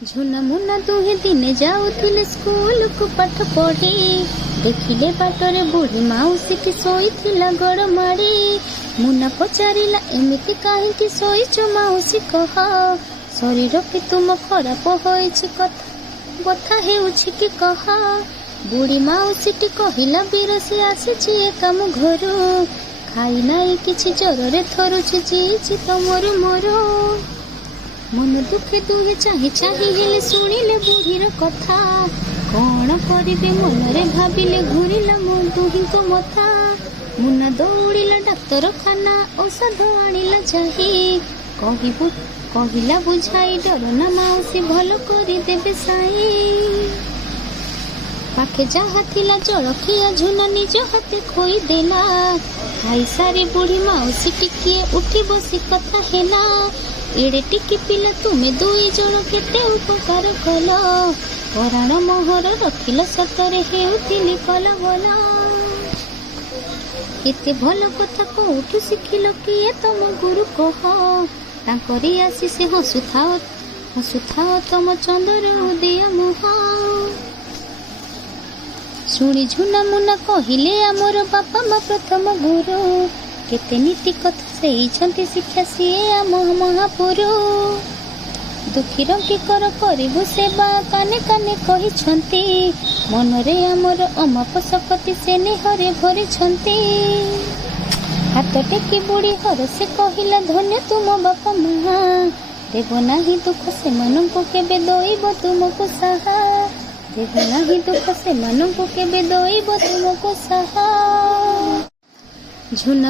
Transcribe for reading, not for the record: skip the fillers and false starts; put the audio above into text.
झुना मुना दुहे दिने जाउथिले स्कूल को पाठ पढ़ी देखिले बाटरे बुढ़ी माउसी की शोइथिला गड़ माड़ी मुना पचारिला एमिति काहेकि शोइचो माउसी कह शरीर के तुम खराब होइछि कथा हेउछि कि कह बुढ़ी माउसी टी कहिला बिरसी आसीछि ए काम घरु खाई नाई किछि जररे थरुछि जीछि तमर मोर मन दुखे दुहे चाही चाही हेले शुणिले बुढ़ीर कथा कौन करिबे मनरे भाबिले घुरिला मो दुहिंको मथा मुना दौड़िला डाक्तरखाना औषध आनिला चाही कहिला बुझाई डरना माउसी भल करि देबे साई पाखे जहा थिला जलखिया झुना निज हाथे खोई देला खाई सारी बुढ़ी माउसी टिकिए उठी बसी कथा हेला एड़े टिकी पिला तुमे दुई जन केते उपकार कल पराण मोहर रखिल सतरे हेउथिली कल बल केते भल कथा कोठु शिखिल किए तम गुरु कह तांकरी आसी से हसुथाओ तम चंदर उदय मुह शुणी झुना मुना कहिले आमर बापा मा प्रथम गुरु केते नीति कथा सेइछंती शिक्षा सिए आम महापुरु दुखी रंकी कर करिबु सेवा काने काने कहिछंती मनरे आमर अमाप सकती से नेहरे भरिछंती हाथ टेकी बुढ़ी हर से कहिला धन्य तुम बापा माँ देव नाही दुख से मन को केबे दोइब तुमको साहा देव नाही दुख से मन को केबे दोइब तुमको साहा झुना